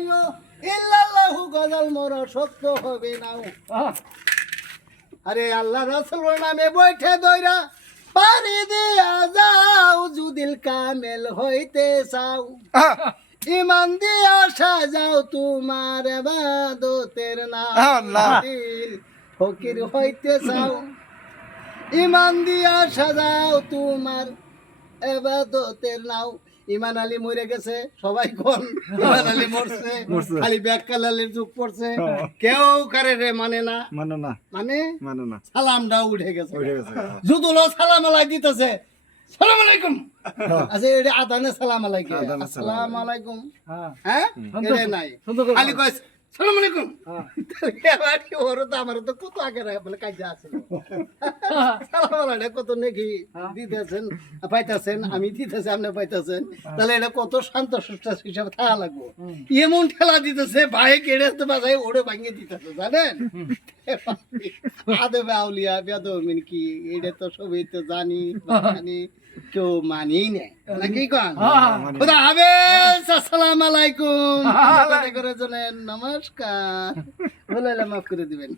ইলাহা ইল্লাল্লাহু গজল মোর সত্য হবে না। আরে আল্লাহ রাসূলের নামে বৈঠে দইরা পানি দিয়া যাও যুদিল কামেল হইতে চাও। ইমান দিয়া সাজাও তোমার ইবাদতের নাম। ফকির হইতে চাও ইমান দিয়া সাজাও তোমার ইবাদতের নাও। ইমান আলী মরে গেছে সবাই কোন ইমান আলী মরছে, খালি ব্যাককালালের যুগ পড়ছে, কেউ কারে রে মানে না মানে না সালামটা উঠে গেছে। যুদুল সালাম আলাই দিতেছে সালাম আলাইকুম। আচ্ছা এটা আদানে সালাম আলাইকুম আসসালামু আলাইকুম হ্যাঁ এটা নাই খালি কয় সালাম আলাইকুম। ওর তো আমার তো কত আগে বলে কাজে আছে সালাম আলাইকুম কত নাকি দিতেছেন পাইতেছেন আমি দিতেছি আপনি পাইতেছেন, তাহলে এটা কত শান্ত সুস্থ হিসাবে থাকা লাগবো। এমন ঠেলা দিতেছে ভাই কেড়ে তো বাজাই ওরে ভাঙিয়ে দিতেছে জানেন। আদবে আউলিয়া বেদমিন কি এটা তো সবই তো জানি কেউ মানি নেই নাকি কন। খুদা হাফেজ আসসালামু আলাইকুম করে জানেন নমস্কার বলে মাফ করে দিবেন।